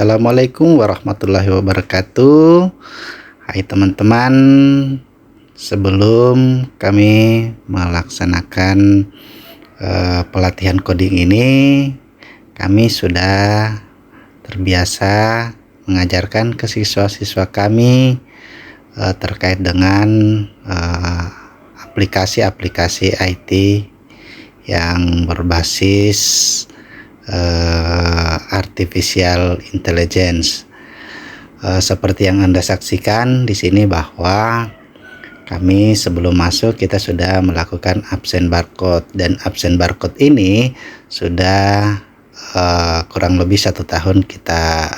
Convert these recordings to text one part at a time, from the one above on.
Assalamualaikum warahmatullahi wabarakatuh. Hai teman-teman, sebelum kami melaksanakan pelatihan coding ini, kami sudah terbiasa mengajarkan ke siswa-siswa kami terkait dengan aplikasi-aplikasi IT yang berbasis artificial intelligence. Seperti yang Anda saksikan di sini bahwa kami sebelum masuk kita sudah melakukan absen barcode, dan absen barcode ini sudah kurang lebih 1 tahun kita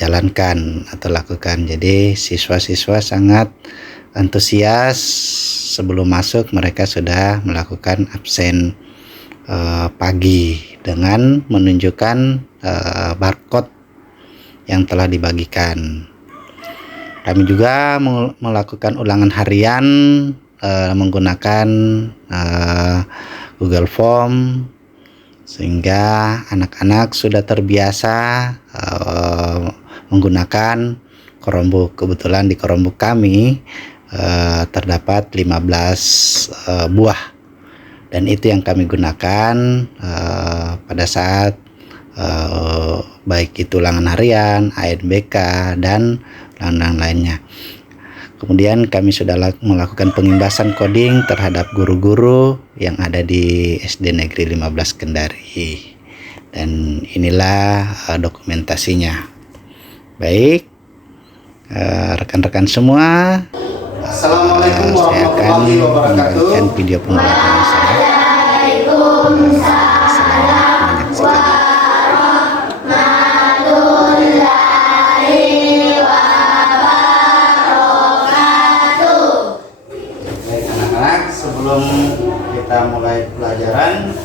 jalankan atau lakukan. Jadi siswa-siswa sangat antusias, sebelum masuk mereka sudah melakukan absen pagi dengan menunjukkan barcode yang telah dibagikan. Kami juga melakukan ulangan harian menggunakan Google Form, sehingga anak-anak sudah terbiasa menggunakan Chromebook. Kebetulan di Chromebook kami terdapat 15 buah, dan itu yang kami gunakan pada saat baik itu ulangan harian, ANBK, dan ulangan lainnya. Kemudian kami sudah melakukan pengimbasan coding terhadap guru-guru yang ada di SD Negeri 15 Kendari, dan inilah dokumentasinya. Baik, rekan-rekan semua, Assalamualaikum saya akan warahmatullahi wabarakatuh. membagikan video pembelajaran saya. Baik anak-anak, sebelum kita mulai pelajaran,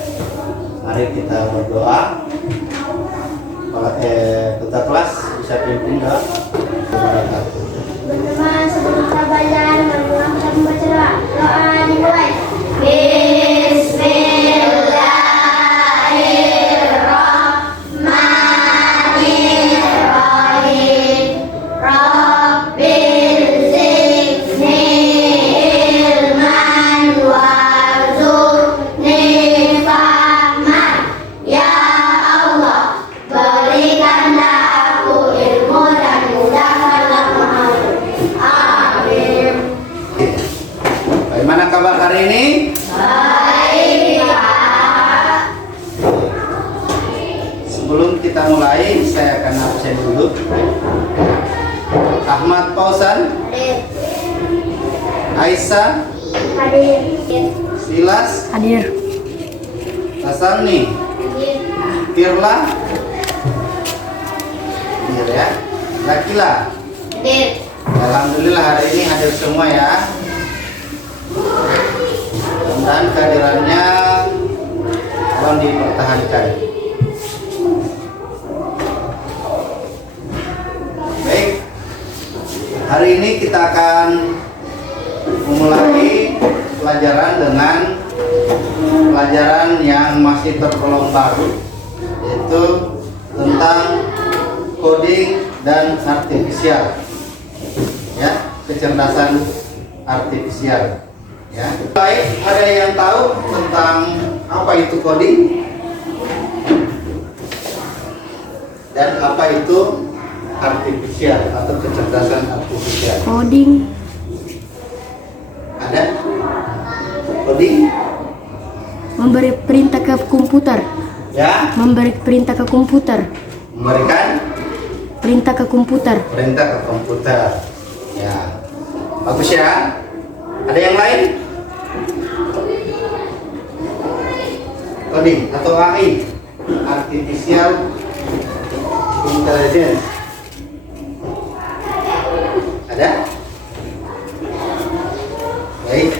mari kita berdoa. Ketua kelas bisa pimpin doa. Teman-teman, sebelum kita belajar, mari kita membaca doa dimulai. Bismillahirrahmanirrahim. Rabbil zidni ilman warzuqni fahman. Ya Allah, berikanlah aku ilmu dan mudahkanlah pemahaman. Amin. Bagaimana kabar hari ini? Baik, Pak. Sebelum kita mulai, saya akan absen dulu. Ahmad Pausan, Hadir. Aisyah, Hadir. Silas, Hadir. Tasarni, Hadir. Firla, hadir ya. Zakila. Hadir. Alhamdulillah hari ini hadir semua ya. Dan kehadirannya tolong dipertahankan. Baik, hari ini kita akan memulai pelajaran dengan pelajaran yang masih tergolong baru, yaitu tentang coding dan artifisial, ya, kecerdasan artifisial. Ya. Baik, ada yang tahu tentang apa itu coding dan apa itu artifisial atau kecerdasan artifisial? Coding. Ada? Coding? Memberi perintah ke komputer. Ya, Memberi perintah ke komputer. memberikan Perintah ke komputer. perintah ke komputer. Ya, bagus ya. Ada yang lain? Coding atau AI, artificial intelligence. Ada? Baik.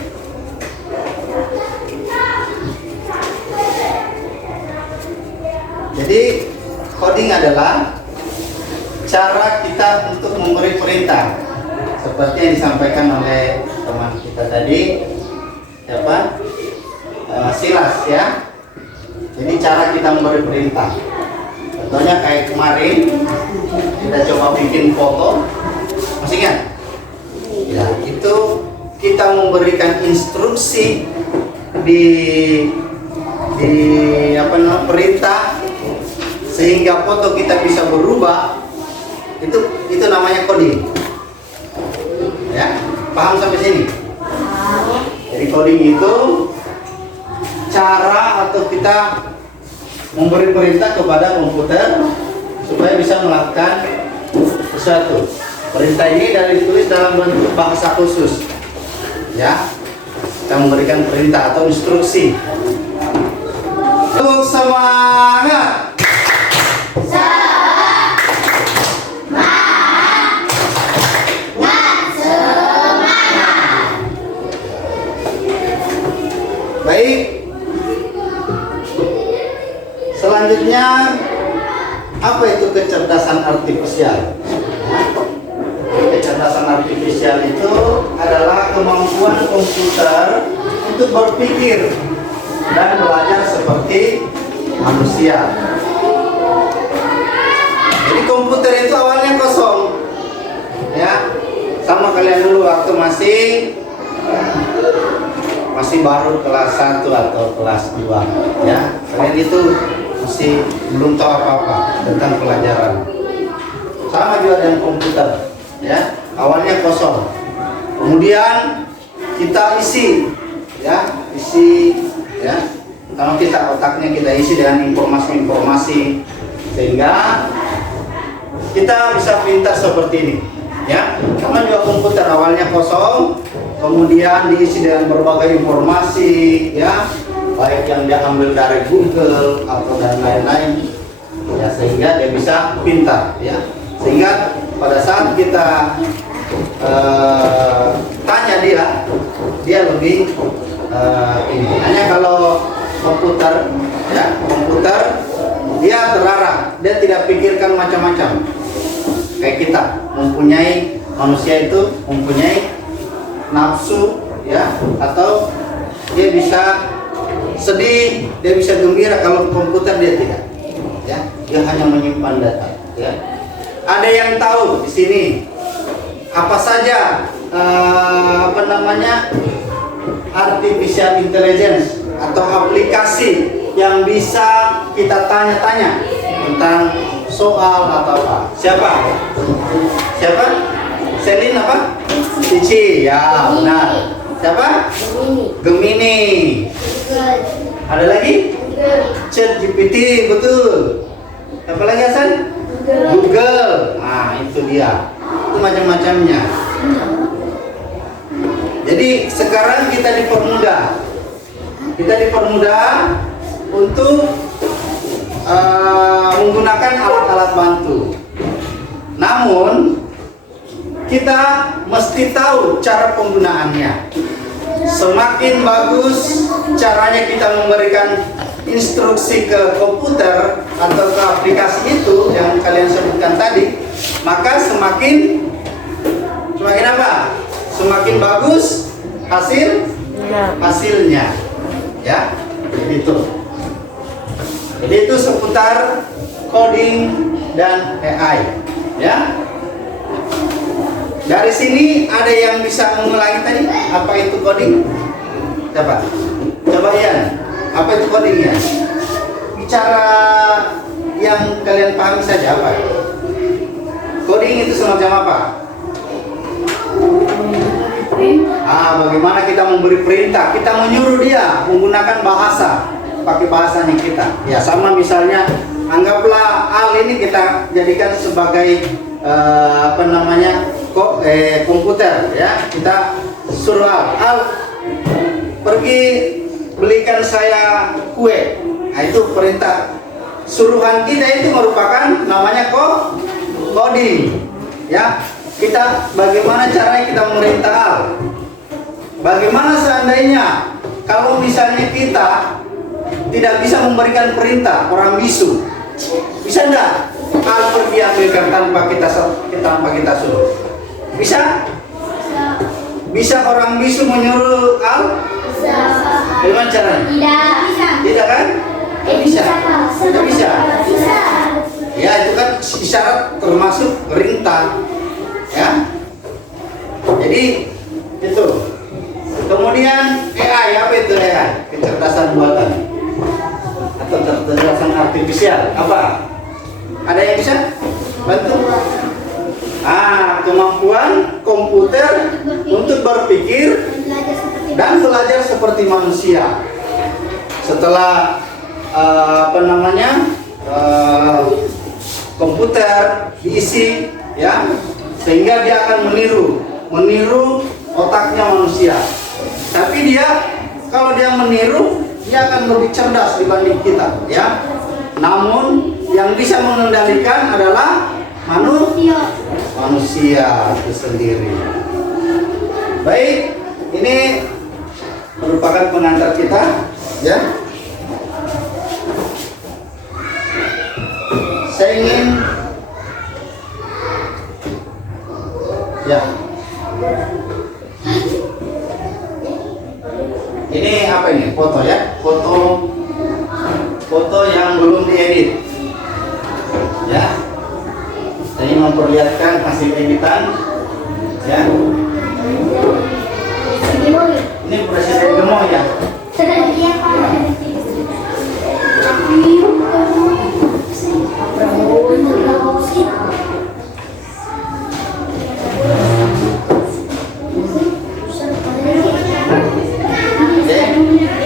Jadi coding adalah cara kita untuk memberi perintah, seperti yang disampaikan oleh teman kita tadi, siapa? Silas ya. Jadi cara kita memberi perintah. Contohnya kayak kemarin kita coba bikin foto, masih ingat? Ya, itu kita memberikan instruksi di apa namanya, perintah sehingga foto kita bisa berubah. Itu namanya coding. Ya, paham sampai sini? Jadi coding itu cara atau kita memberi perintah kepada komputer supaya bisa melakukan sesuatu. Perintah ini ditulis dalam bentuk bahasa khusus. Ya, kita memberikan perintah atau instruksi. Untuk semangat. Baik. Selanjutnya, apa itu kecerdasan artifisial? Kecerdasan artifisial itu adalah kemampuan komputer untuk berpikir dan belajar seperti manusia. Jadi komputer itu awalnya kosong, ya, sama kalian dulu waktu masih baru kelas 1 atau kelas 2, ya. Kalian itu masih belum tahu apa-apa tentang pelajaran. Sama juga dengan komputer, ya. Awalnya kosong. Kemudian kita isi, ya. Kalau kita otaknya kita isi dengan informasi-informasi sehingga kita bisa pintar seperti ini, ya. Sama juga komputer awalnya kosong, kemudian diisi dengan berbagai informasi, ya, baik yang diambil dari Google atau dan lain-lain, ya, sehingga dia bisa pintar, ya. Sehingga pada saat kita tanya dia lebih ini. Hanya kalau komputer dia terarah, dia tidak pikirkan macam-macam. Kayak kita manusia itu mempunyai nafsu, ya, atau dia bisa sedih, dia bisa gembira. Kalau komputer dia tidak, ya, dia hanya menyimpan data, ya. Ada yang tahu di sini apa saja artificial intelligence atau aplikasi yang bisa kita tanya-tanya tentang soal atau apa? Siapa? Selin apa? Cici, ya, benar. Siapa? Gemini. Ada lagi? ChatGPT, betul. Apa lagi, Hasan? Google. Nah, itu dia. Itu macam-macamnya. Jadi sekarang kita dipermudah untuk menggunakan alat-alat bantu. Namun kita mesti tahu cara penggunaannya. Semakin bagus caranya kita memberikan instruksi ke komputer atau ke aplikasi itu yang kalian sebutkan tadi, maka semakin apa? Semakin bagus hasilnya, ya. Jadi itu seputar coding dan AI, ya. Dari sini ada yang bisa mengulangi tadi apa itu coding? Coba Ian, apa itu coding ya? Bicara yang kalian pahami saja apa? Coding itu semacam apa? Bagaimana kita memberi perintah, kita menyuruh dia menggunakan bahasa, pakai bahasanya kita. Ya, sama misalnya anggaplah Al ini kita jadikan sebagai komputer, ya. Kita suruh Al pergi belikan saya kue. Nah, itu perintah. Suruhan kita itu merupakan namanya coding, ya. Kita bagaimana caranya kita memerintah Al? Bagaimana seandainya kalau misalnya kita tidak bisa memberikan perintah, orang bisu, bisa enggak Al pergi ambilkan tanpa kita suruh? Bisa? Bisa orang bisu menyuruh Al? Bisa. Bagaimana caranya? Tidak. Tidak kan? Tidak bisa. Tidak bisa. Bisa. Ya, itu kan isyarat termasuk perintah. Ya. Jadi itu. Kemudian AI, apa itu AI? Kecerdasan buatan atau kecerdasan artifisial. Apa? Ada yang bisa bantu? Kemampuan komputer untuk berpikir dan belajar seperti manusia. Setelah komputer diisi, ya, sehingga dia akan meniru otaknya manusia. Tapi kalau dia meniru, dia akan lebih cerdas dibanding kita, ya. Namun yang bisa mengendalikan adalah manusia itu sendiri. Baik, ini merupakan pengantar kita, ya. Saya ingin, ya, ini apa ini? Foto, ya, foto yang belum diedit, ya. Saya memperlihatkan hasil editan, ya. Ini Presiden Gemoy, ya. Ini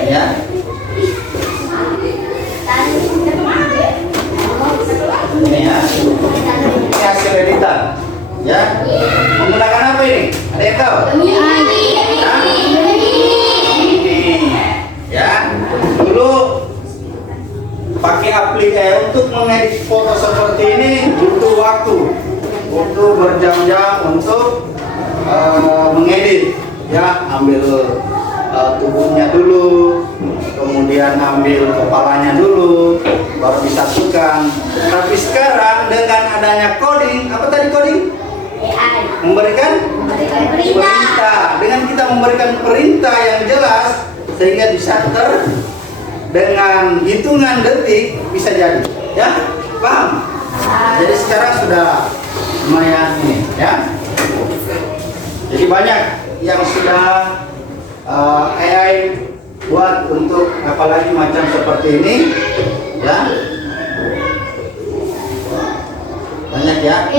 ya, ini hasil editan, ya. Menggunakan apa ini? Ada yang tahu? Ini, ya. Dulu pakai aplikasi untuk mengedit foto seperti ini butuh waktu, butuh berjam-jam untuk mengedit, ya. Ambil tubuhnya dulu, kemudian ambil kepalanya dulu, baru disatukan. Tapi sekarang dengan adanya coding, apa tadi coding? Memberikan perintah. Dengan kita memberikan perintah yang jelas, sehingga di-shutter dengan hitungan detik bisa jadi, ya, paham? Jadi sekarang sudah lumayan ini, ya. Jadi banyak yang sudah AI buat untuk apalagi macam seperti ini, ya. Banyak, ya.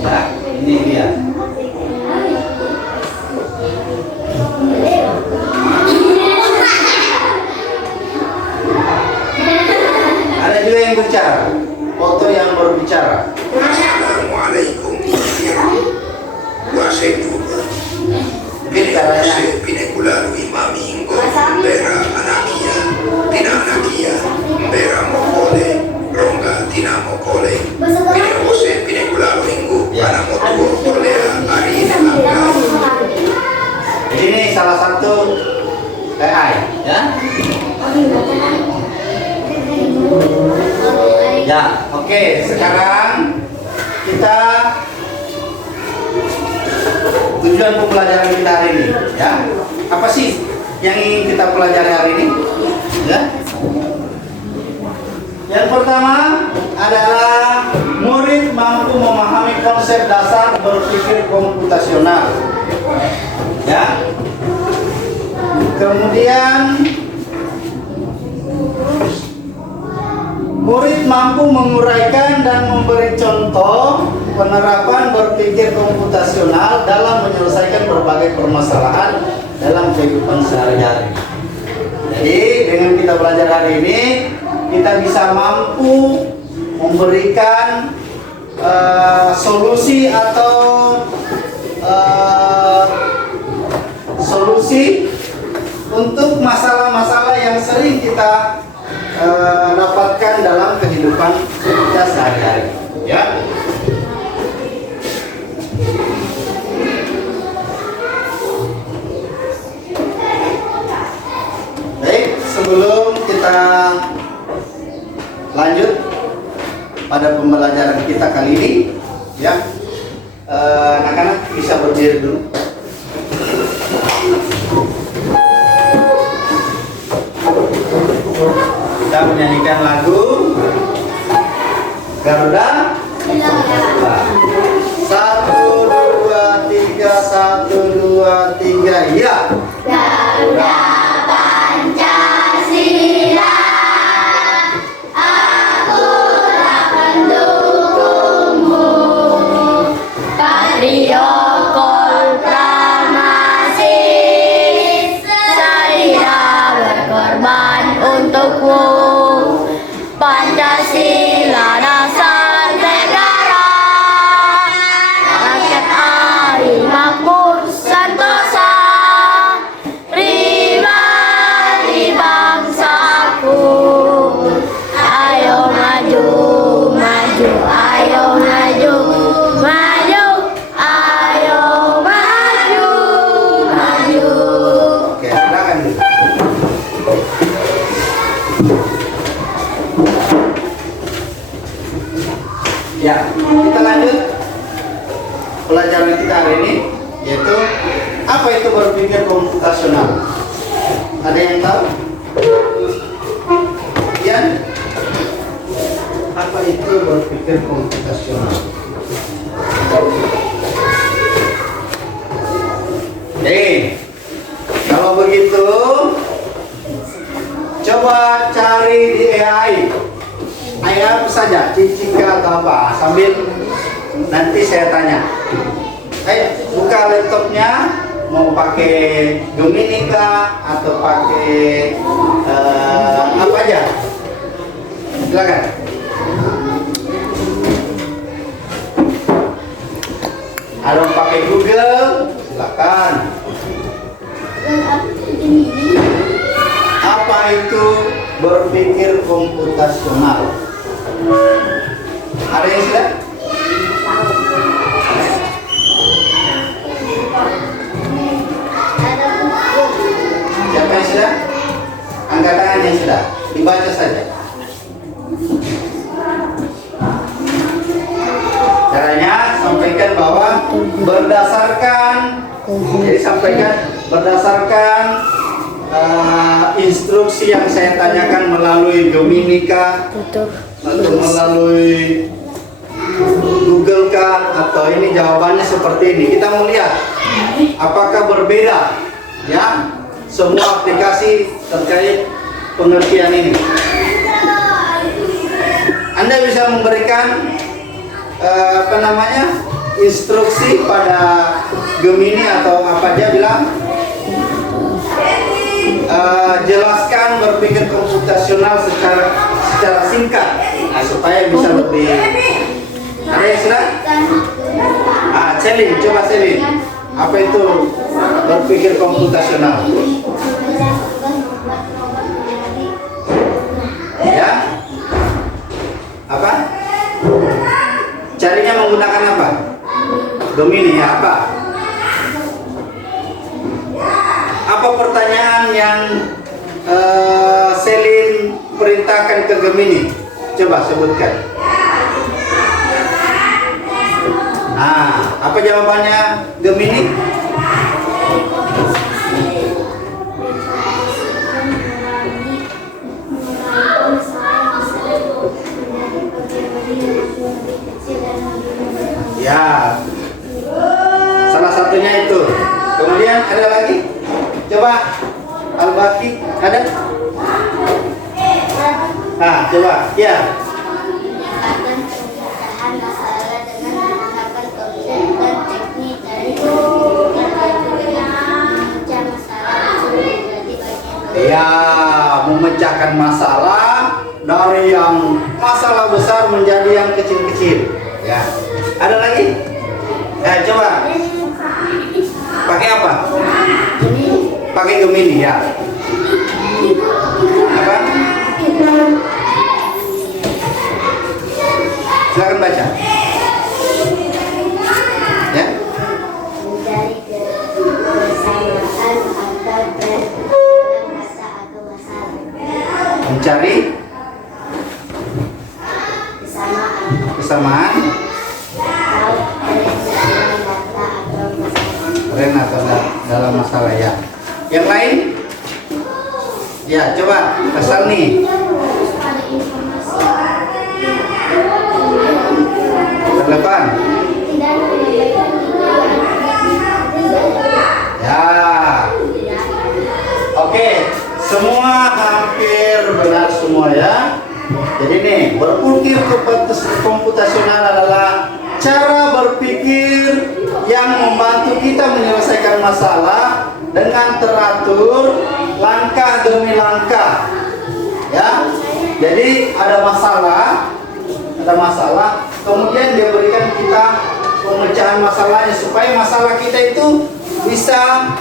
Nah, ini dia. Ada juga yang berbicara, foto yang berbicara. Assalamualaikum pinekularu imamingo bera anakia tina anakia bera mokole ronga tina mokole pinekose pinekularu minggu anamotuo tolera hari ini angkai. Ini salah satu AI, ya. Ya, oke. Sekarang kita tujuan pembelajaran kita hari ini, ya. Apa sih yang ingin kita pelajari hari ini? Ya. Yang pertama adalah murid mampu memahami konsep dasar berpikir komputasional. Ya. Kemudian murid mampu menguraikan dan memberi contoh penerapan berpikir komputasional dalam menyelesaikan berbagai permasalahan dalam kehidupan sehari-hari. Jadi dengan kita belajar hari ini, kita bisa mampu memberikan solusi atau solusi untuk masalah-masalah yang sering kita dapatkan dalam kehidupan kita sehari-hari, ya. Baik, sebelum kita lanjut pada kita kali ini, ya. Anak-anak bisa berdiri dulu. Kita menyanyikan lagu Garuda. 1, 2, 3, 1, 2, 3, ya. Garuda Pancasila, akulah pendukungmu. Patriot proklamasi, saya berkorban untukmu. Pancasila dasar negara, rakyat adil makmur sentosa, pribadi bangsaku. Ayo maju, maju, ayo maju, maju, ayo maju, maju. Oke, silakan. Ya, kita lanjut pelajaran kita hari ini, yaitu apa itu berpikir komputasional. Ada yang tahu? Ya? Apa itu berpikir komputasional? Kalau begitu, coba cari di AI. AI apa saja, Cicika atau apa, sambil nanti saya tanya. Ayo, buka laptopnya, mau pakai Gemini kah, atau pakai apa aja? Silakan. Ada yang pakai Google, silakan. Apa itu berpikir komputasional? Ada yang sudah? Siapa yang sudah? Angkat tangan yang sudah. Dibaca saja. Caranya sampaikan bahwa berdasarkan, jadi sampaikan berdasarkan instruksi yang saya tanyakan melalui Gemini kah, atau melalui Google kah, atau ini jawabannya seperti ini. Kita mau lihat apakah berbeda, ya, semua aplikasi terkait pengertian ini. Anda bisa memberikan instruksi pada Gemini atau apa dia bilang, jelaskan berpikir komputasional secara singkat, supaya bisa lebih. Ada yang sudah? Celine, coba Celine, apa itu berpikir komputasional? Ya, apa? Carinya menggunakan apa? Gemini, ya, apa? Apa pertanyaan yang Celine perintahkan ke Gemini? Coba sebutkan. Apa jawabannya Gemini? Ya, salah satunya itu. Kemudian ada lagi? Coba Al-Baqi, ada? Coba, ya. Ya, memecahkan masalah dari yang masalah besar menjadi yang kecil-kecil. Ya, ada lagi? Coba. Pakai apa? Pakai Gemini, ya. Apa? Silakan baca. Ya. Mencari kesamaan keren atau dalam masalah ya. Yang lain? Ya, coba Pasal nih. Terdepan. Ya. Oke, semua hampir benar semua ya. Jadi nih, berpikir komputasional adalah cara berpikir yang membantu kita menyelesaikan masalah dengan teratur, langkah demi langkah. Ya. Jadi ada masalah, kemudian dia berikan kita pemecahan masalahnya supaya masalah kita itu bisa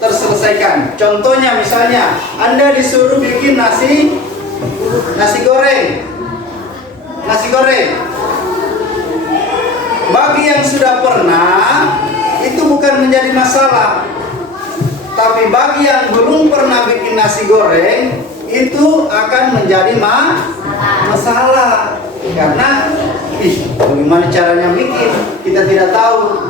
terselesaikan. Contohnya misalnya, Anda disuruh bikin nasi goreng. Bagi yang sudah pernah, itu bukan menjadi masalah. Tapi bagi yang belum pernah bikin nasi goreng, itu akan menjadi masalah. Karena, bagaimana caranya bikin? Kita tidak tahu.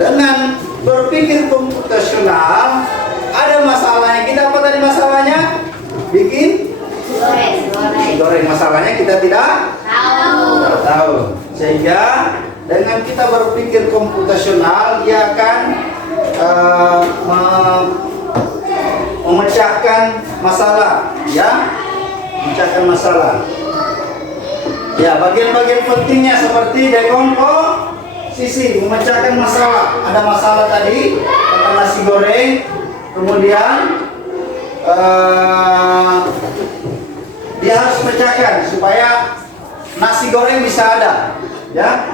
Dengan berpikir komputasional, ada masalahnya. Kita apa tadi masalahnya? Bikin goreng. Masalahnya kita tidak tahu. Sehingga dengan kita berpikir komputasional, dia akan memecahkan masalah, ya, memecahkan masalah. Ya, bagian-bagian pentingnya seperti dekomposisi, memecahkan masalah. Ada masalah tadi tentang nasi goreng, kemudian dia harus pecahkan supaya nasi goreng bisa ada, ya.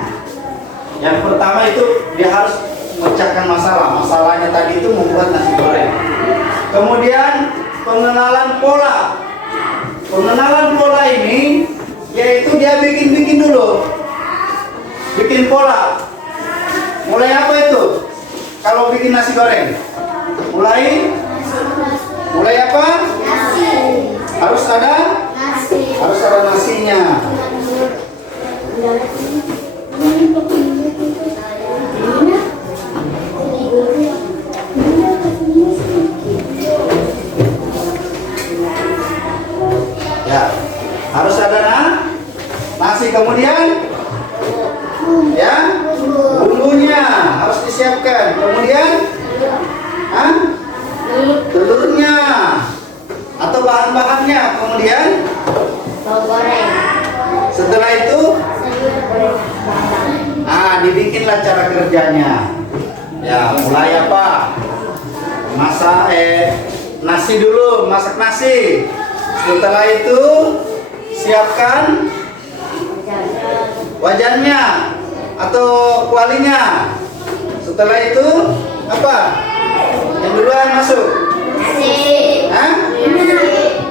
Yang pertama itu dia harus memecahkan masalahnya tadi itu membuat nasi goreng. Kemudian pengenalan pola ini yaitu dia bikin dulu, bikin pola. Mulai apa itu? Kalau bikin nasi goreng, mulai apa? Harus ada nasinya. Ya, harus ada nasi, kemudian ya bumbunya harus disiapkan, kemudian telurnya atau bahan-bahannya, kemudian setelah itu dibikinlah cara kerjanya. Ya, mulai apa? Nasi dulu, masak nasi. Setelah itu siapkan wajannya atau kualinya. Setelah itu apa? Yang duluan masuk? Nasi.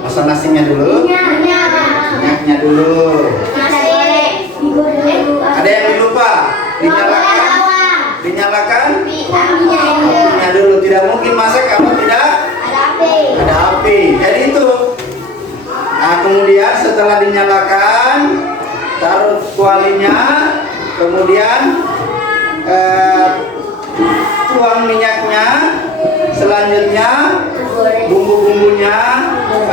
Masak nasinya dulu. Minyaknya dulu. Ada yang dilupa? Dinyalakan? Apinya dulu. Tidak mungkin masak kalau tidak ada api. Jadi itu. Nah, kemudian setelah dinyalakan, taruh kualinya, kemudian tuang minyaknya, selanjutnya bumbu-bumbunya,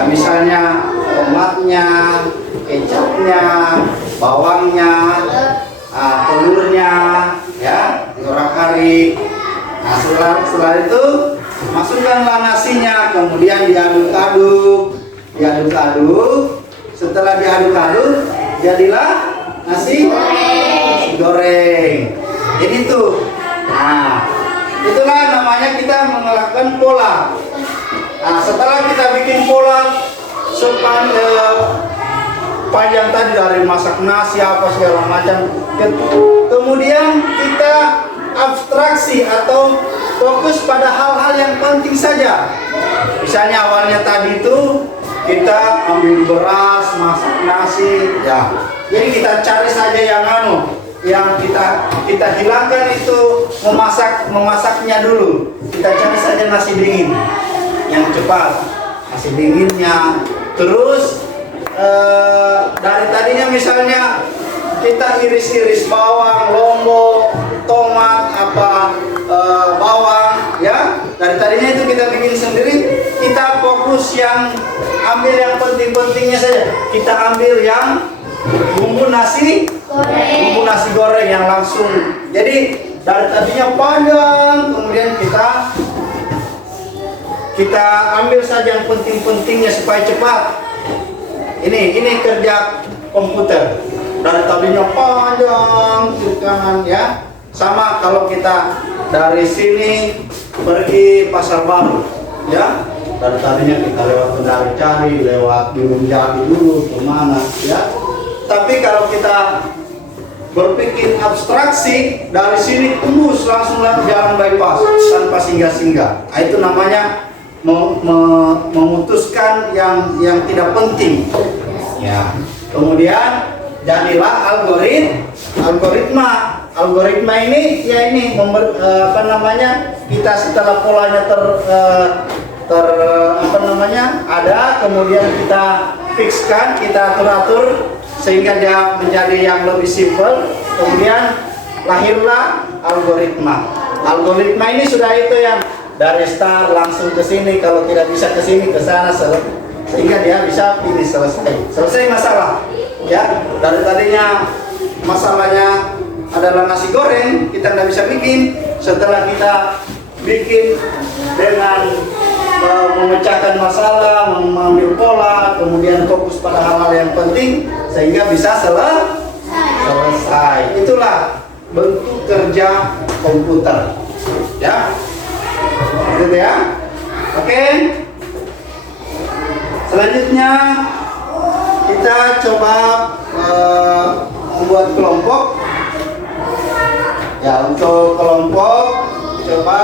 misalnya tomatnya, kecapnya, bawangnya, telurnya, ya, telur kari. Nah, setelah itu masukkanlah nasinya, kemudian diaduk-aduk. Setelah diaduk-aduk, jadilah nasi goreng. Jadi itu. Nah, itulah namanya kita melakukan pola. Nah, setelah kita bikin pola panjang tadi dari masak nasi apa segala macam, kemudian kita abstraksi atau fokus pada hal-hal yang penting saja. Misalnya awalnya tadi itu kita ambil beras, masak nasi, ya. Jadi kita cari saja yang kita hilangkan itu memasaknya dulu. Kita cari saja nasi dingin yang cepat, nasi dinginnya. Terus dari tadinya misalnya kita iris-iris bawang, lombok, tomat, tadinya itu kita bikin sendiri, kita fokus yang ambil yang penting-pentingnya saja. Kita ambil yang bumbu nasi goreng yang langsung. Jadi dari tadinya panjang, kemudian kita ambil saja yang penting-pentingnya supaya cepat. Ini kerja komputer. Dari tadinya panjang kiri kanan ya. Sama kalau kita dari sini pergi pasar baru ya. Dari tadinya kita lewat Kendari Cari, lewat Gunung Jati dulu kemana ya. Tapi kalau kita berpikir abstraksi, dari sini tembus langsung jalan bypass tanpa singgah-singgah. Itu namanya memutuskan yang tidak penting ya. Kemudian jadilah algoritma. Algoritma ini ya ini kita setelah polanya ada, kemudian kita fixkan, kita atur sehingga dia menjadi yang lebih simple. Kemudian lahirlah algoritma. Algoritma ini sudah itu yang dari start langsung ke sini, kalau tidak bisa ke sini ke sana, sehingga dia bisa finish, selesai masalah ya. Dari tadinya masalahnya adalah nasi goreng, kita nggak bisa bikin. Setelah kita bikin dengan memecahkan masalah, mengambil pola, kemudian fokus pada hal-hal yang penting, sehingga bisa selesai. Itulah bentuk kerja komputer ya. Gitu ya. Oke. Selanjutnya kita coba membuat kelompok. Ya, untuk kelompok coba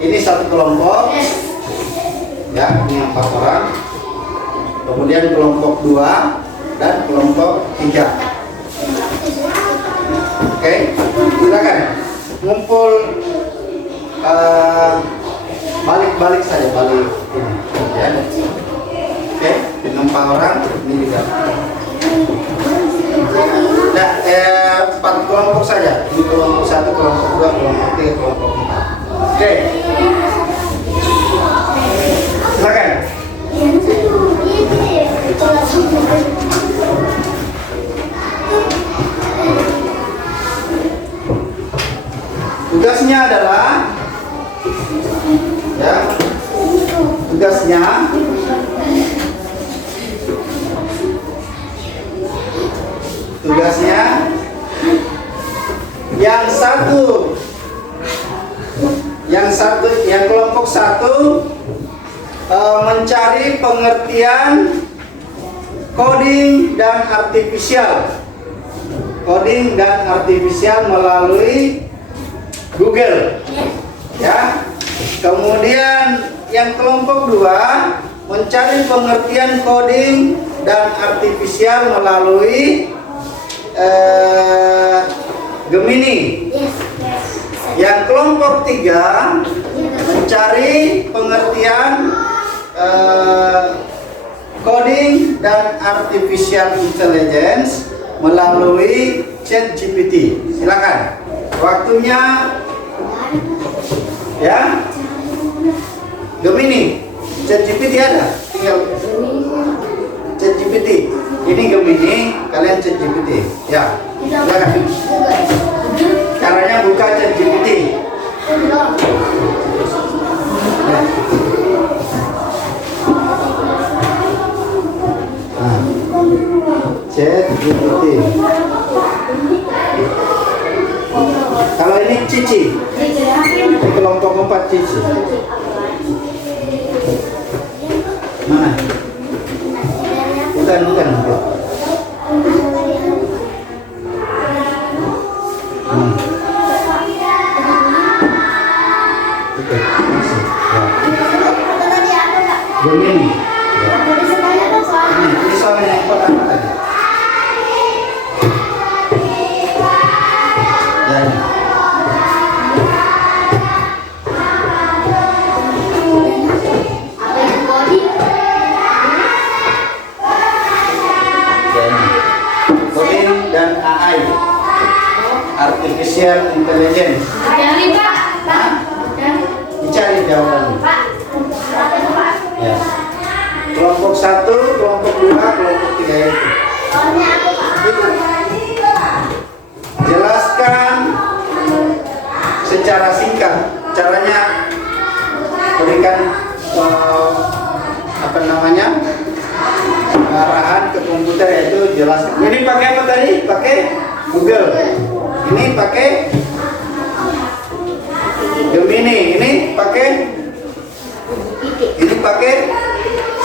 ini satu kelompok ya, ini 4 orang. Kemudian kelompok 2 dan kelompok 3. Oke, silakan ngumpul, balik saja, balik ini ya. Oke, 4 orang ini juga. Nah, 4 kelompok saja. Ini kelompok 1, kelompok 2, kelompok 3, kelompok 4. Oke. Silakan. Tugasnya adalah ya. Tugasnya yang kelompok 1 mencari pengertian coding dan artificial melalui Google ya. Kemudian yang kelompok 2 mencari pengertian coding dan artificial melalui Gemini. Yang kelompok 3 mencari pengertian coding dan artificial intelligence melalui ChatGPT. Silakan. Waktunya ya. Gemini, ChatGPT ada. Tinggal ChatGPT. Ini Gemini, kalian ChatGPT. Ya. Silakan. Caranya buka ChatGPT. Ya. ChatGPT. Kalau ini Cici, di kelompok 4 Cici. Mana? Bukan. Oke, masih. Gemini. Ini soalnya yang pertama tadi. Coding dan AI, artificial intelligence. Hah? Dicari jawabannya. Ya. Kelompok 1, kelompok 2, kelompok 3 itu. Jelaskan secara singkat caranya, berikan arahan ke komputer, yaitu jelaskan. Ini pakai apa tadi? Pakai Google. Ini pakai Gemini. Ini pakai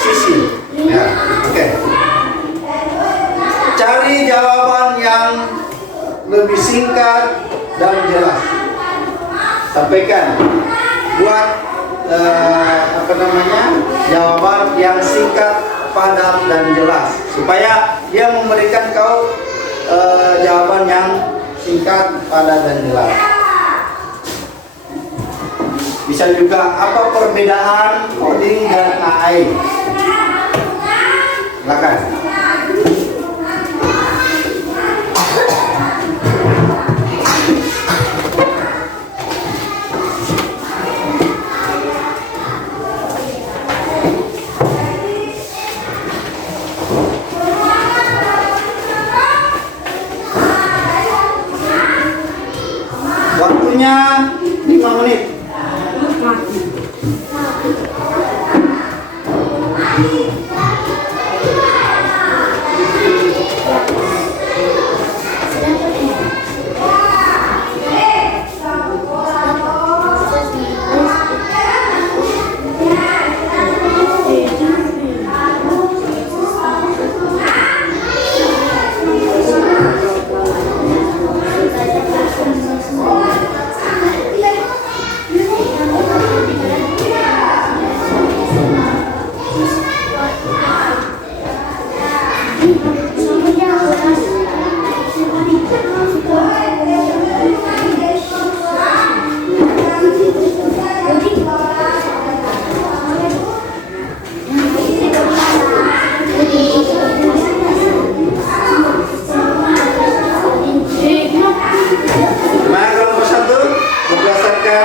Sisi. Ya, oke. Cari jawaban yang lebih singkat dan jelas. Sampaikan. Buat jawaban yang singkat, padat dan jelas, supaya dia memberikan kau jawaban yang singkat, padat dan jelas. Bisa juga apa perbedaan coding dan AI? Silakan. Waktunya 5 menit.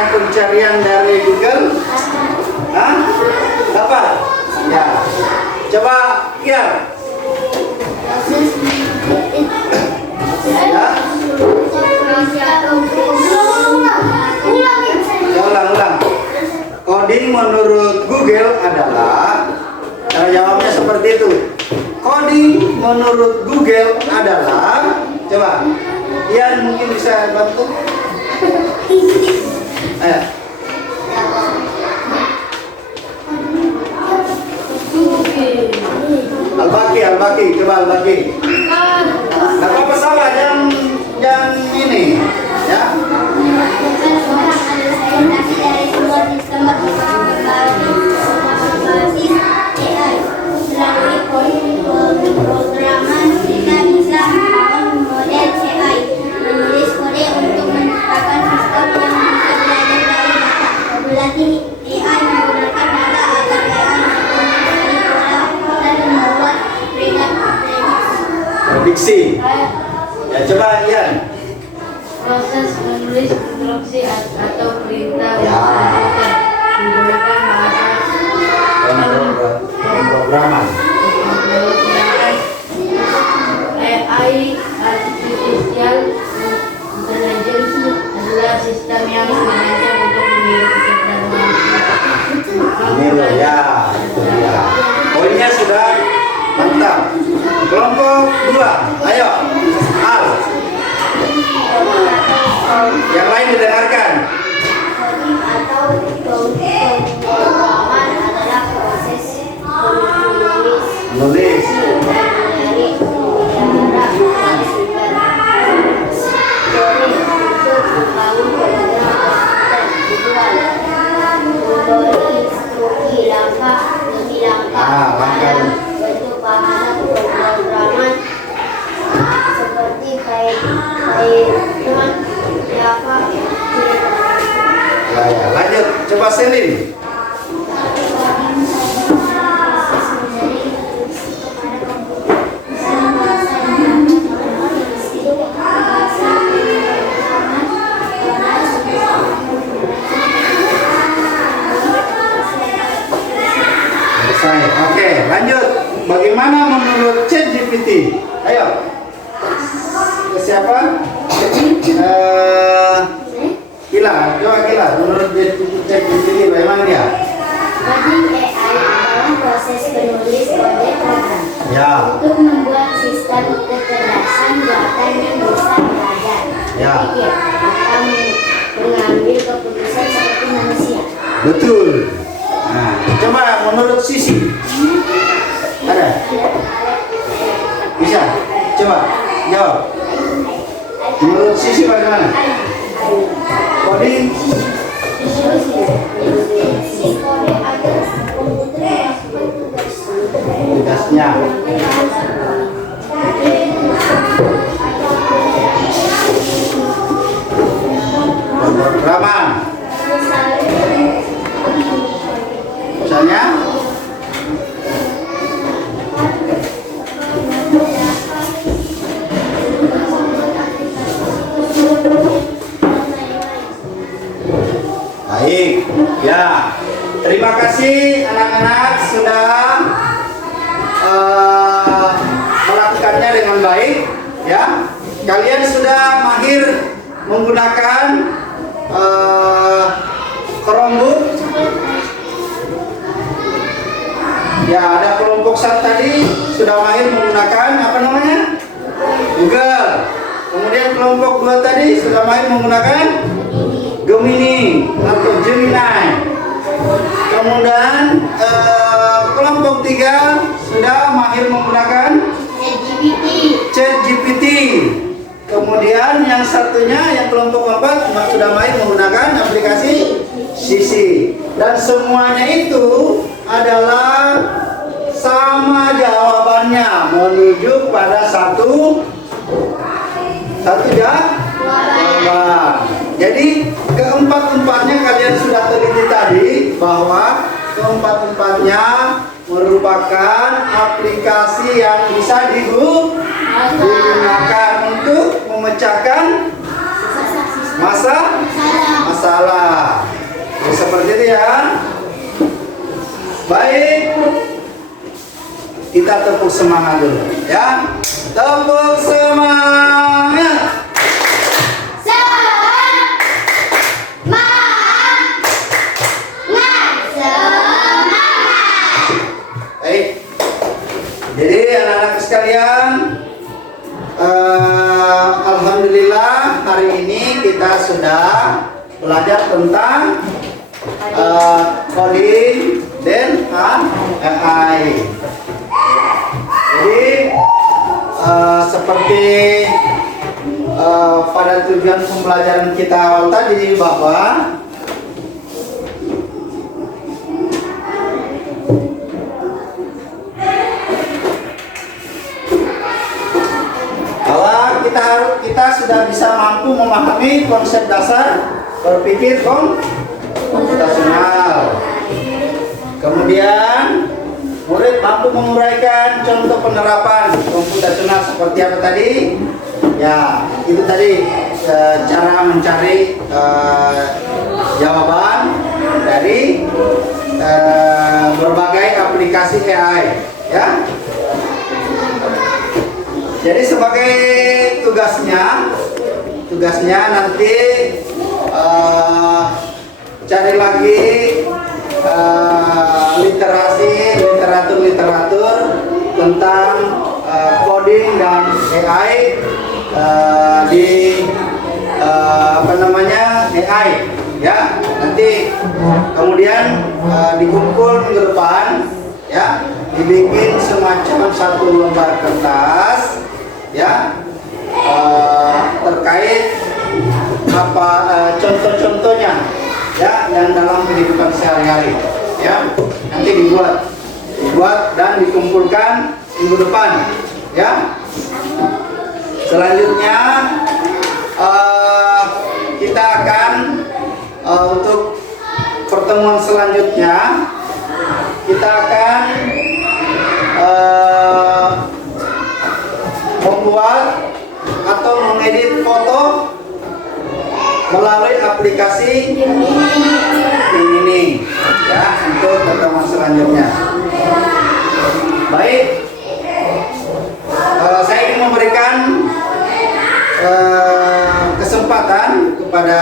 Pencarian dari Google, dapat? Ya. Coba lihat. Ya. Ulang. Coding menurut Google adalah, cara jawabnya seperti itu. Coding menurut Google adalah, coba. Ian mungkin bisa bantu. Ayo. Al-Baki, coba Al-Baki. Nggak apa-apa salah, jangan ini, ya. Programan kita bisa membangun model AI, menulis kode untuk menciptakan sistem yang bisa belajar dari data, berlatih AI menggunakan data agar AI mampu mengenali pola dan membuat prediksi. Ya, coba Ian. Proses menulis instruksi atau perintah Ya. menggunakan bahasa Pemrograman. AI Artificial Intelligence adalah sistem yang belajar untuk meniru pikiran manusia. Ini loh ya, itu dia. Poinnya sudah mantap. Kelompok 2, ayo. Al. Yang lain didengarkan. coding atau pemrograman adalah proses Menulis. dari cara untuk membangun program komputer visual, memberi instruksi langkah demi langkah dalam bentuk bahasa pemrograman seperti Python, Java, Ya, lanjut. Coba Selin. GPT. Ayo. Ke siapa? Gila, coba Gila. Menurut ChatGPT bagaimana dia? Coding AI adalah proses penulis kode program Ya. untuk membuat sistem kecerdasan buatan yang bisa belajar, Ya. berpikir, atau mengambil keputusan seperti manusia. Betul. Nah, coba menurut Sisi. Ada? Bisa? Coba jawab. Menurut Sisi bagaimana? Coding? Tugasnya. Pemrograman. Misalnya? Baik, ya. Terima kasih anak-anak sudah melakukannya dengan baik, ya. Kalian sudah mahir menggunakan Chromebook. Ya, ada kelompok 1 tadi sudah mahir menggunakan apa namanya? Google. Kemudian kelompok 2 tadi sudah mahir menggunakan Gemini atau Gemini. Kemudian kelompok 3 sudah mahir menggunakan ChatGPT. Kemudian yang satunya, yang kelompok 4 sudah mahir menggunakan aplikasi Sisi. Dan semuanya itu adalah sama jawabannya menuju pada satu jawaban. Jadi keempat-empatnya kalian sudah teliti tadi bahwa keempat-empatnya merupakan aplikasi yang bisa digunakan untuk memecahkan masalah. Ya, seperti itu ya. Baik, kita tepuk semangat dulu ya. Tepuk semangat. Baik. Jadi anak-anak sekalian, alhamdulillah hari ini kita sudah belajar tentang coding dan AI. Jadi seperti pada tujuan pembelajaran kita awal tadi bahwa kita sudah bisa mampu memahami konsep dasar berpikir komputasional. Kemudian murid mampu menguraikan contoh penerapan komputasional seperti apa tadi? Ya, itu tadi cara mencari jawaban dari berbagai aplikasi AI, ya. Jadi sebagai tugasnya nanti cari lagi literatur tentang coding dan AI di AI, ya. Nanti kemudian dikumpul minggu depan, ya, dibikin semacam satu lembar kertas, ya, terkait apa contoh-contohnya, ya, yang dalam kehidupan sehari-hari, ya. Nanti dibuat dan dikumpulkan minggu depan, ya. Selanjutnya kita akan untuk pertemuan selanjutnya kita akan membuat atau mengedit foto melalui aplikasi ini, ya, untuk pertemuan selanjutnya. Baik, memberikan kesempatan kepada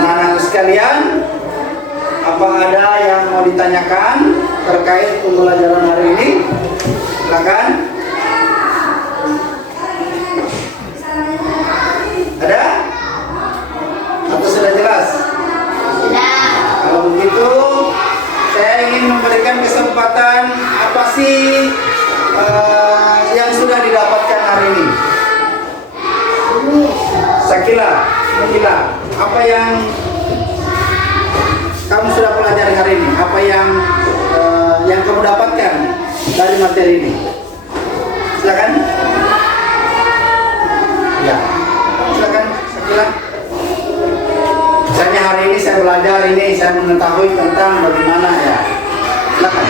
anak-anak sekalian. Apa ada yang mau ditanyakan terkait pembelajaran hari ini? Silakan. Ada? Atau sudah jelas? Sudah. Kalau begitu, saya ingin memberikan kesempatan apa sih yang sudah didapatkan hari ini? Sakila, apa yang kamu sudah pelajari hari ini? Apa yang kamu dapatkan dari materi ini? Silakan. Ya, silakan Sakila. Misalnya hari ini saya belajar ini, saya mengetahui tentang bagaimana ya. Silakan.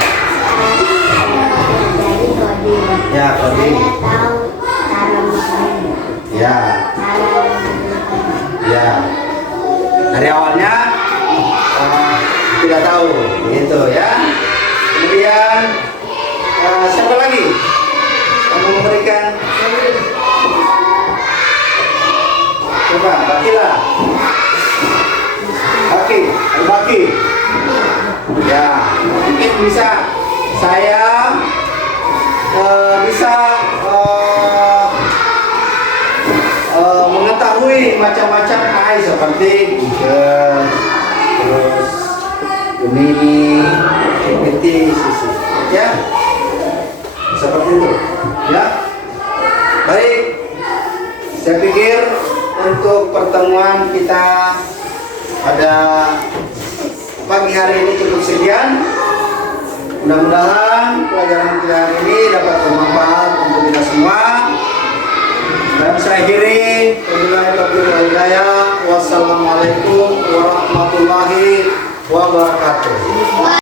Jadi coding. Ya, coding. Saya tahu cara makan. Ya, ya. Dari awalnya tidak tahu, gitu ya. Kemudian siapa lagi? Kamu memberikan? Coba, Bakila. Baki. Ya, mungkin bisa saya mengetahui macam-macam AI seperti Google, terus Gemini, GPT, ya, seperti itu, ya. Baik, saya pikir untuk pertemuan kita pada pagi hari ini cukup sekian. Mudah-mudahan pelajaran kita hari ini dapat bermanfaat untuk kita semua. Dan saya akhiri, wassalamualaikum warahmatullahi wabarakatuh.